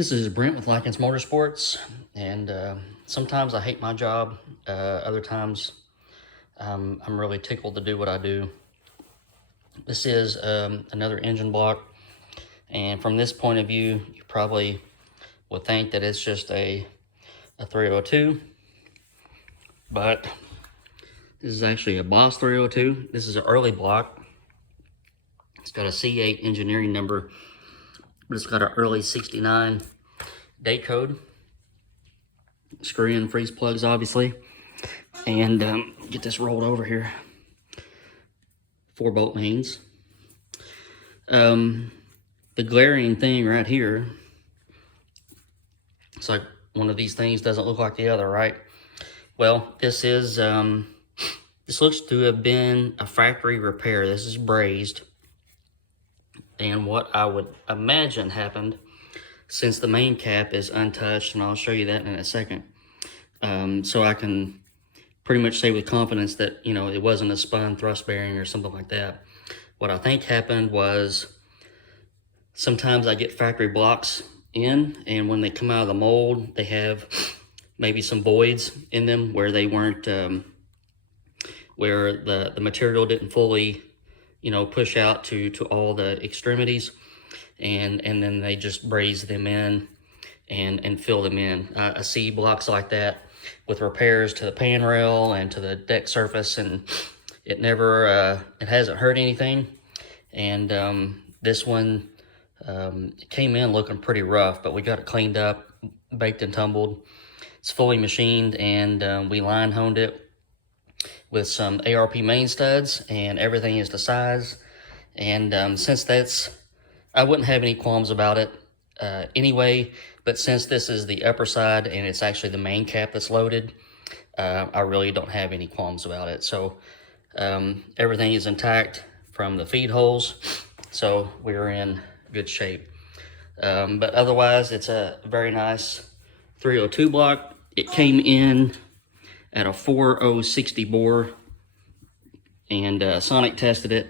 This is Brent with Lykins Motorsports, and sometimes I hate my job. Other times I'm really tickled to do what I do. This is another engine block, and from this point of view, you probably would think that it's just a 302, but this is actually a Boss 302. This is an early block. It's got a C8 engineering number, but it's got an early 69 date code. Screw in freeze plugs, obviously, and get this rolled over here. 4-bolt mains. The glaring thing right here, it's like one of these things doesn't look like the other, right? Well, this is this looks to have been a factory repair. This is brazed, and what I would imagine happened, since the main cap is untouched, and I'll show you that in a second, so I can pretty much say with confidence that, you know, it wasn't a spun thrust bearing or something like that. What I think happened was, sometimes I get factory blocks in, and when they come out of the mold, they have maybe some voids in them where they weren't, where the material didn't fully, you know, push out to all the extremities, and then they just braze them in and fill them in. I see blocks like that with repairs to the pan rail and to the deck surface, and it never, it hasn't hurt anything. And this one, it came in looking pretty rough, but we got it cleaned up, baked and tumbled. It's fully machined, and we line honed it with some ARP main studs, and everything is to size. And since that's, I wouldn't have any qualms about it anyway, but since this is the upper side and it's actually the main cap that's loaded, I really don't have any qualms about it. So everything is intact from the feed holes, so we're in good shape. But otherwise, it's a very nice 302 block. It came in at a 4060 bore, and Sonic tested it,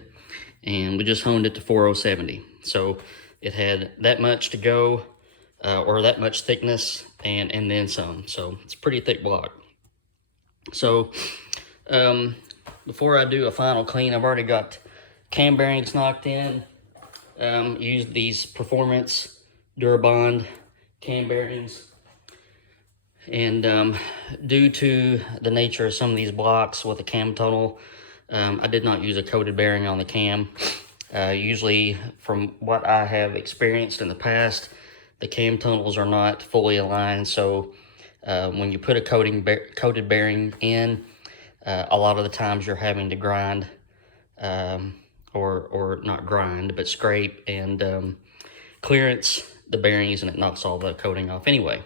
and we just honed it to 4070. So it had that much to go, or that much thickness, and then some. So it's a pretty thick block. So before I do a final clean, I've already got cam bearings knocked in. Used these Performance Durabond cam bearings, and due to the nature of some of these blocks with a cam tunnel, I did not use a coated bearing on the cam. Usually, from what I have experienced in the past, the cam tunnels are not fully aligned, so when you put a coated bearing in, a lot of the times you're having to grind, or not grind, but scrape and clearance the bearings, and it knocks all the coating off anyway.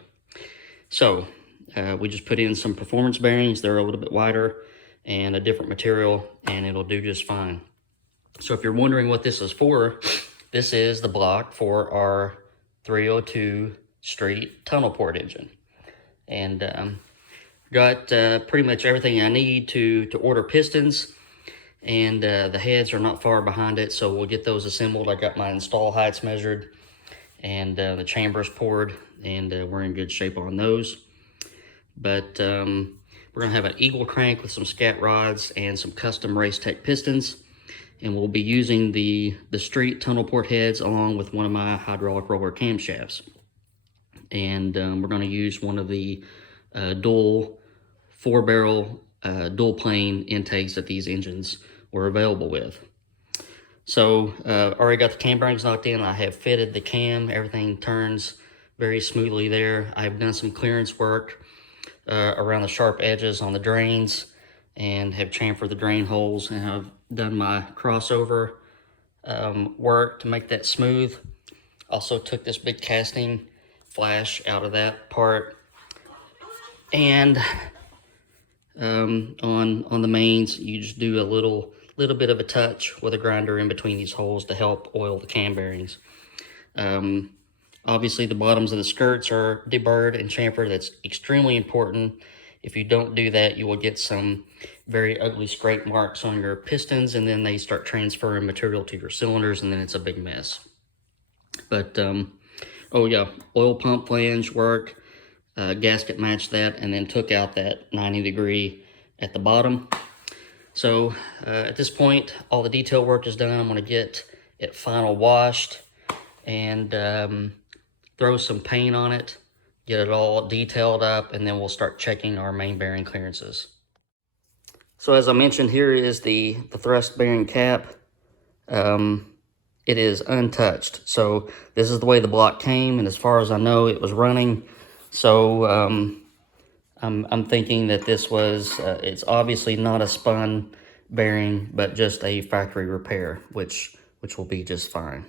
So we just put in some performance bearings. They're a little bit wider and a different material, and it'll do just fine. So if you're wondering what this is for, this is the block for our 302 street tunnel port engine. And got pretty much everything I need to order pistons, and the heads are not far behind it, so we'll get those assembled. I got my install heights measured, and the chambers poured, and we're in good shape on those. But we're gonna have an eagle crank with some scat rods and some custom Race Tech pistons, and we'll be using the street tunnel port heads along with one of my hydraulic roller camshafts. And we're gonna use one of the dual 4-barrel dual plane intakes that these engines were available with. So already got the cam bearings knocked in. I have fitted the cam. Everything turns very smoothly there. I've done some clearance work around the sharp edges on the drains, and have chamfered the drain holes, and I've done my crossover work to make that smooth. Also took this big casting flash out of that part, and on the mains, you just do a little bit of a touch with a grinder in between these holes to help oil the cam bearings. Obviously, the bottoms of the skirts are deburred and chamfered. That's extremely important. If you don't do that, you will get some very ugly scrape marks on your pistons, and then they start transferring material to your cylinders, and then it's a big mess. But Oh yeah, oil pump flange worked, gasket matched that, and then took out that 90-degree at the bottom. So at this point, all the detail work is done. I'm going to get it final washed and throw some paint on it, get it all detailed up, and then we'll start checking our main bearing clearances. So as I mentioned, here is the thrust bearing cap. It is untouched. So this is the way the block came, and as far as I know, it was running. So I'm thinking that this was, it's obviously not a spun bearing, but just a factory repair, which will be just fine.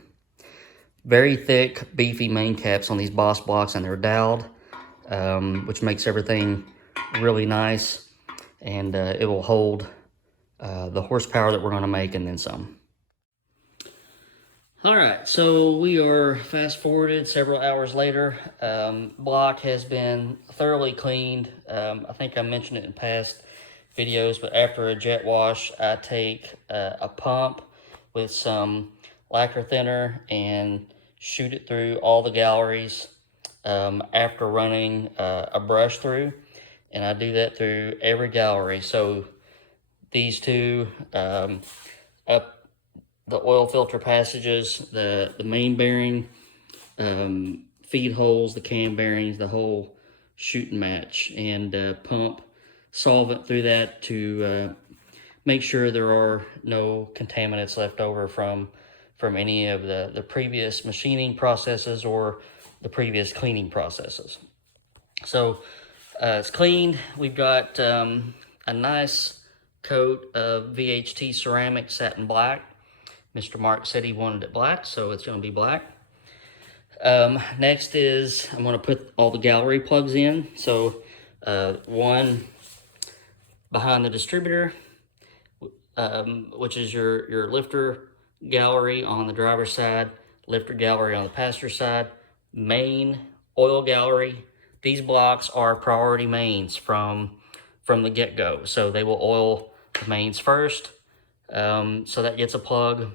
Very thick, beefy main caps on these Boss blocks, and they're doweled, which makes everything really nice, and it will hold the horsepower that we're going to make and then some. All right, so we are fast forwarded several hours later. Block has been thoroughly cleaned. I think I mentioned it in past videos, but after a jet wash, I take a pump with some lacquer thinner and shoot it through all the galleries after running a brush through, and I do that through every gallery. So these two up the oil filter passages, the main bearing, feed holes, the cam bearings, the whole shooting match, and pump solvent through that to make sure there are no contaminants left over from any of the previous machining processes or the previous cleaning processes. So it's cleaned. We've got a nice coat of VHT ceramic satin black. Mr. Mark said he wanted it black, so it's going to be black. Next is I'm going to put all the gallery plugs in. So one behind the distributor, which is your lifter gallery on the driver's side, lifter gallery on the passenger side, main oil gallery. These blocks are priority mains from the get-go, so they will oil the mains first. So that gets a plug,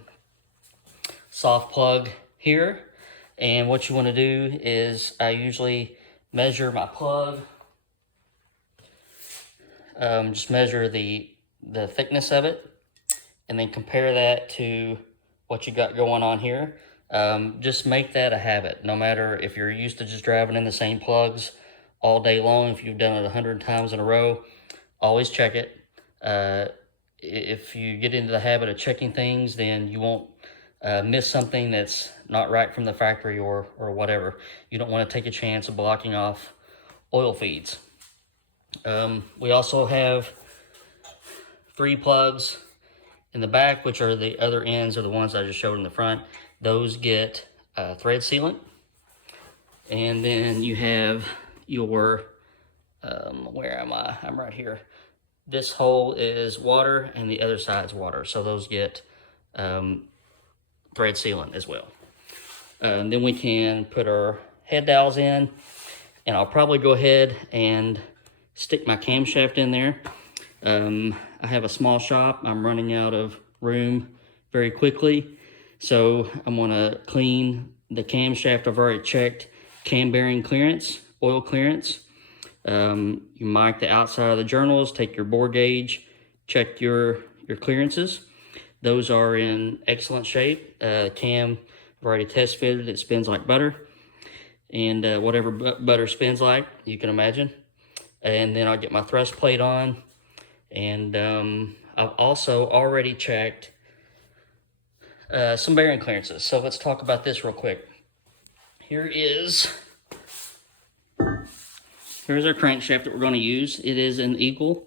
soft plug here, and what you want to do is I usually measure my plug, just measure the thickness of it, and then compare that to what you got going on here. Just make that a habit. No matter if you're used to just driving in the same plugs all day long, if you've done it 100 times in a row, always check it. If you get into the habit of checking things, then you won't miss something that's not right from the factory or whatever. You don't want to take a chance of blocking off oil feeds. We also have 3 plugs in the back, which are the other ends of the ones I just showed in the front. Those get thread sealant. And then you have your, where am I? I'm right here. This hole is water and the other side's water. So those get thread sealant as well. Then we can put our head dowels in, and I'll probably go ahead and stick my camshaft in there. I have a small shop. I'm running out of room very quickly, so I'm going to clean the camshaft. I've already checked cam bearing clearance, oil clearance. You mark the outside of the journals, take your bore gauge, check your clearances. Those are in excellent shape. Cam, I've already test fitted. It spins like butter, and whatever butter spins like, you can imagine. And then I'll get my thrust plate on, and I've also already checked some bearing clearances. So let's talk about this real quick. Here's our crankshaft that we're going to use. It is an Eagle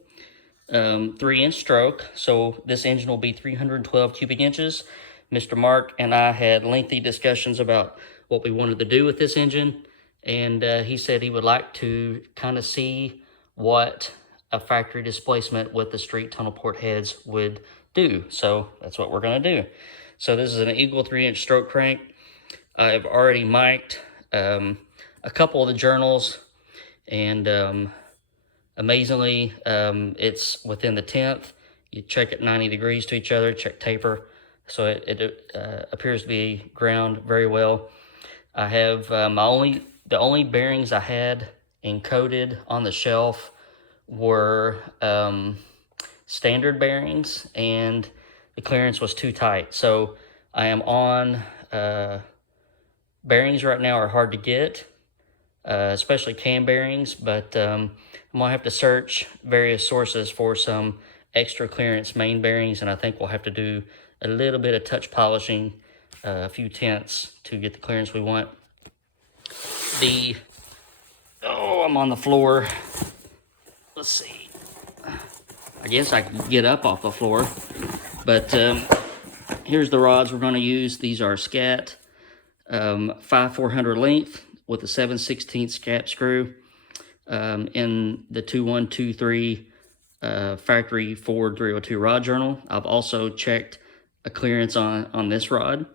3-inch stroke, so this engine will be 312 cubic inches. Mr. Mark and I had lengthy discussions about what we wanted to do with this engine, and he said he would like to kind of see what a factory displacement with the street tunnel port heads would do. So that's what we're going to do. So this is an Eagle 3-inch stroke crank. I've already mic'd a couple of the journals, and amazingly, it's within the 10th. You check at 90 degrees to each other, check taper. So it appears to be ground very well. I have the only bearings I had encoded on the shelf were standard bearings, and the clearance was too tight. So I am on bearings right now are hard to get, especially cam bearings, but I'm gonna have to search various sources for some extra clearance main bearings, and I think we'll have to do a little bit of touch polishing, a few tenths to get the clearance we want. I'm on the floor. Let's see. I guess I can get up off the floor, but here's the rods we're going to use. These are Scat 5/400 length with a 7/16 cap screw in the 2123 factory Ford 302 rod journal. I've also checked a clearance on this rod,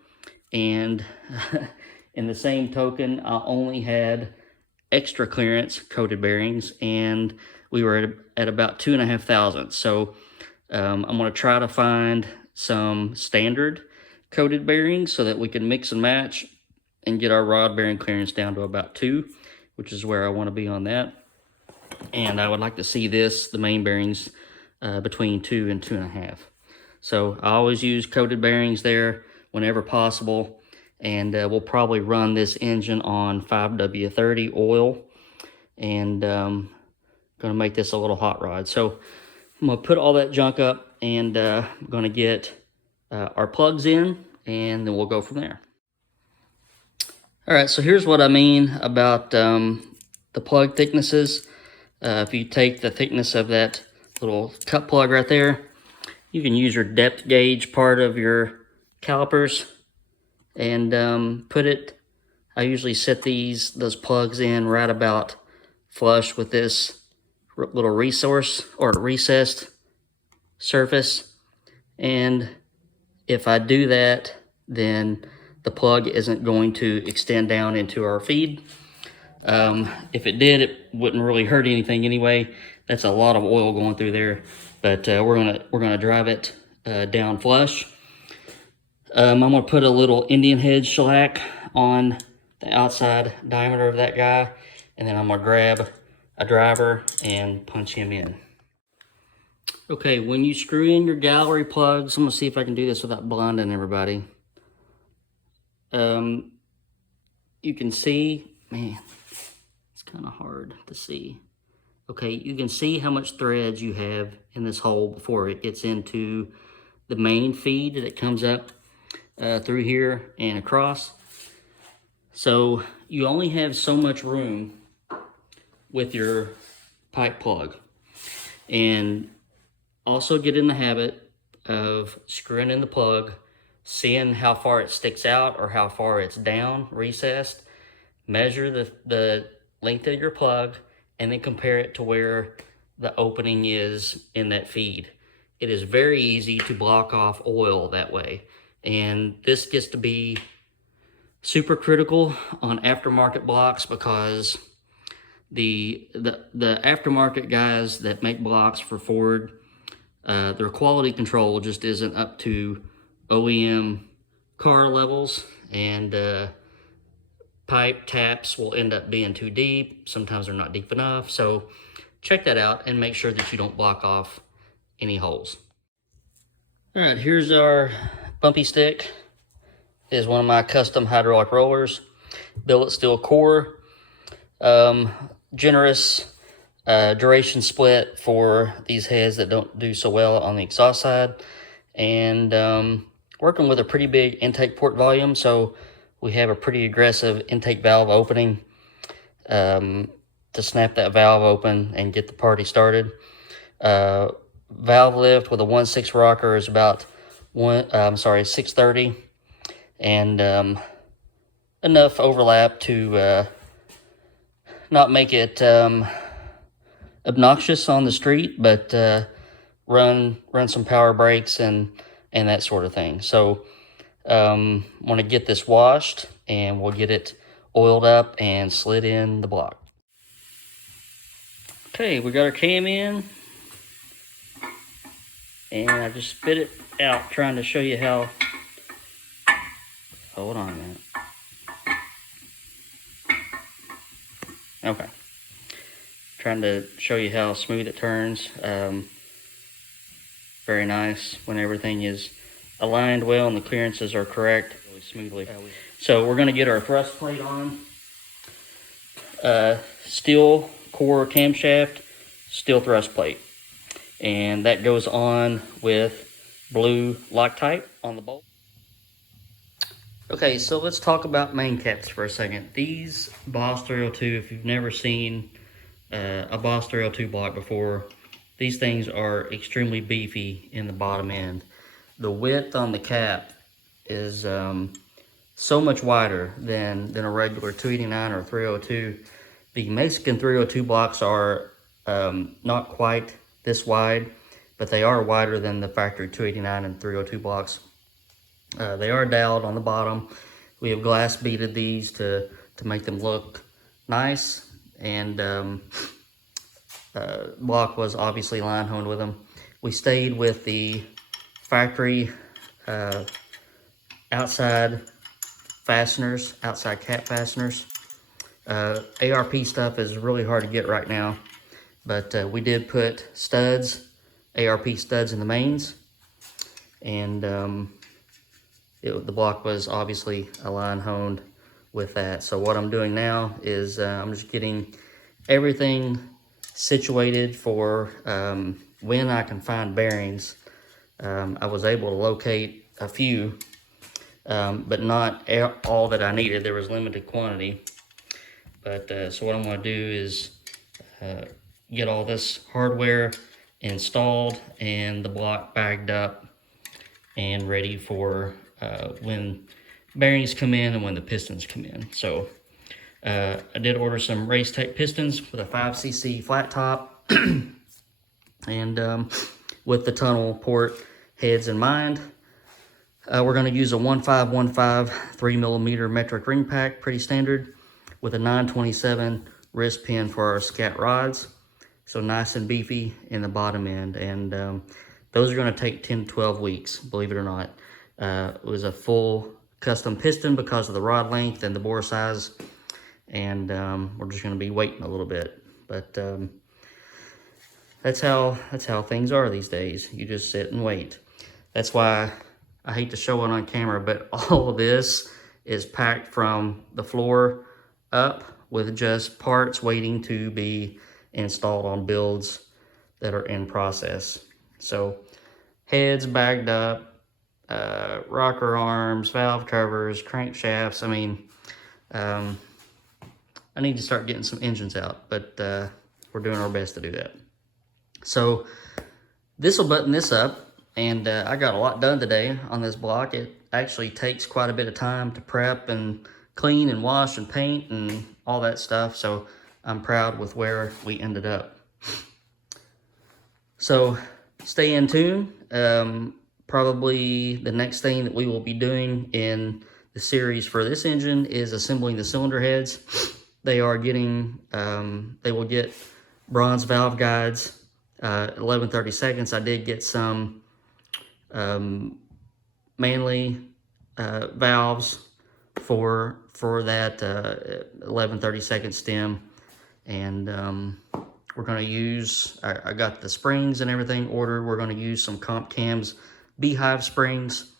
and in the same token, I only had extra clearance coated bearings, and we were at about 2.5 thousandths. So I'm going to try to find some standard coated bearings so that we can mix and match and get our rod bearing clearance down to about 2, which is where I want to be on that. And I would like to see the main bearings between 2 and 2.5. So I always use coated bearings there whenever possible. And we'll probably run this engine on 5W30 oil, and going to make this a little hot rod. So I'm going to put all that junk up, and I'm going to get our plugs in, and then we'll go from there. All right, so here's what I mean about the plug thicknesses. If you take the thickness of that little cut plug right there, you can use your depth gauge part of your calipers and put it. I usually set those plugs in right about flush with this little recessed surface, and if I do that, then the plug isn't going to extend down into our feed. If it did, it wouldn't really hurt anything anyway. That's a lot of oil going through there, but we're gonna drive it down flush. I'm going to put a little Indian head shellac on the outside diameter of that guy, and then I'm going to grab a driver and punch him in. Okay, when you screw in your gallery plugs, I'm going to see if I can do this without blinding everybody. You can see, man, it's kind of hard to see. Okay, you can see how much threads you have in this hole before it gets into the main feed that comes up through here and across. So you only have so much room with your pipe plug. And also get in the habit of screwing in the plug, seeing how far it sticks out or how far it's down, recessed. Measure the length of your plug, and then compare it to where the opening is in that feed. It is very easy to block off oil that way. And this gets to be super critical on aftermarket blocks, because the aftermarket guys that make blocks for Ford, their quality control just isn't up to OEM car levels, and pipe taps will end up being too deep. Sometimes they're not deep enough. So check that out and make sure that you don't block off any holes. All right, here's our bumpy stick. It is one of my custom hydraulic rollers, billet steel core, generous duration split for these heads that don't do so well on the exhaust side, and working with a pretty big intake port volume, so we have a pretty aggressive intake valve opening to snap that valve open and get the party started. Valve lift with a 1/6 rocker is about 630, and enough overlap to not make it obnoxious on the street, but run some power brakes and that sort of thing. So want to get this washed, and we'll get it oiled up and slid in the block. Okay, we got our cam in, and I just spit it out trying to show you how. Hold on a minute. Okay. Trying to show you how smooth it turns. Very nice when everything is aligned well and the clearances are correct really smoothly. So we're going to get our thrust plate on. Steel core camshaft, steel thrust plate. And that goes on with blue Loctite on the bolt. Okay, so let's talk about main caps for a second. These Boss 302, if you've never seen a Boss 302 block before, these things are extremely beefy in the bottom end. The width on the cap is so much wider than a regular 289 or 302. The Mexican 302 blocks are not quite this wide, but they are wider than the factory 289 and 302 blocks. They are doweled on the bottom. We have glass beaded these to make them look nice, and block was obviously line honed with them. We stayed with the factory outside fasteners, outside cap fasteners. ARP stuff is really hard to get right now, but we did put studs, ARP studs in the mains, and the block was obviously a line honed with that. So what I'm doing now is I'm just getting everything situated for when I can find bearings. I was able to locate a few, but not all that I needed. There was limited quantity. But so what I'm going to do is get all this hardware installed and the block bagged up and ready for when bearings come in and when the pistons come in. So I did order some Race Tech pistons with a 5cc flat top and with the tunnel port heads in mind. We're going to use a 1515 3mm metric ring pack, pretty standard, with a 927 wrist pin for our scat rods. So nice and beefy in the bottom end. And those are going to take 10 to 12 weeks, believe it or not. It was a full custom piston because of the rod length and the bore size. And we're just going to be waiting a little bit. But that's how things are these days. You just sit and wait. That's why I hate to show it on camera, but all of this is packed from the floor up with just parts waiting to be installed on builds that are in process. So heads bagged up, rocker arms, valve covers, crankshafts. I mean, I need to start getting some engines out, but we're doing our best to do that. So this will button this up. And I got a lot done today on this block. It actually takes quite a bit of time to prep and clean and wash and paint and all that stuff. So I'm proud with where we ended up. So stay in tune. Probably the next thing that we will be doing in the series for this engine is assembling the cylinder heads. They are getting, they will get bronze valve guides, 11/32. I did get some Manley valves for that 11/32 stem, and we're going to use, I got the springs and everything ordered. We're going to use some Comp Cams beehive springs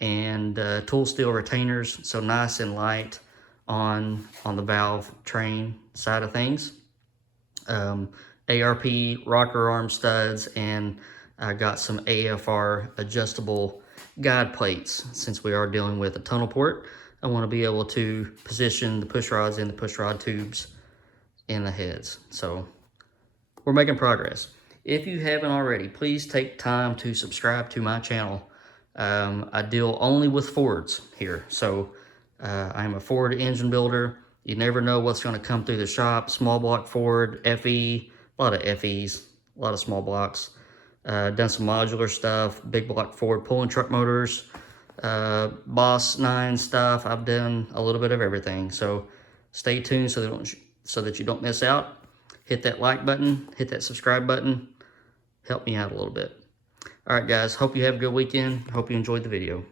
and tool steel retainers, so nice and light on the valve train side of things. ARP rocker arm studs, and I got some AFR adjustable guide plates. Since we are dealing with a tunnel port, I want to be able to position the push rods and the push rod tubes in the heads. So we're making progress. If you haven't already, please take time to subscribe to my channel. I deal only with Fords here. So I'm a Ford engine builder. You never know what's going to come through the shop. Small block Ford, FE, a lot of FEs, a lot of small blocks. Done some modular stuff, big block Ford pulling truck motors, Boss 9 stuff. I've done a little bit of everything. So stay tuned so that you don't miss out. Hit that like button, hit that subscribe button. Help me out a little bit. All right, guys. Hope you have a good weekend. Hope you enjoyed the video.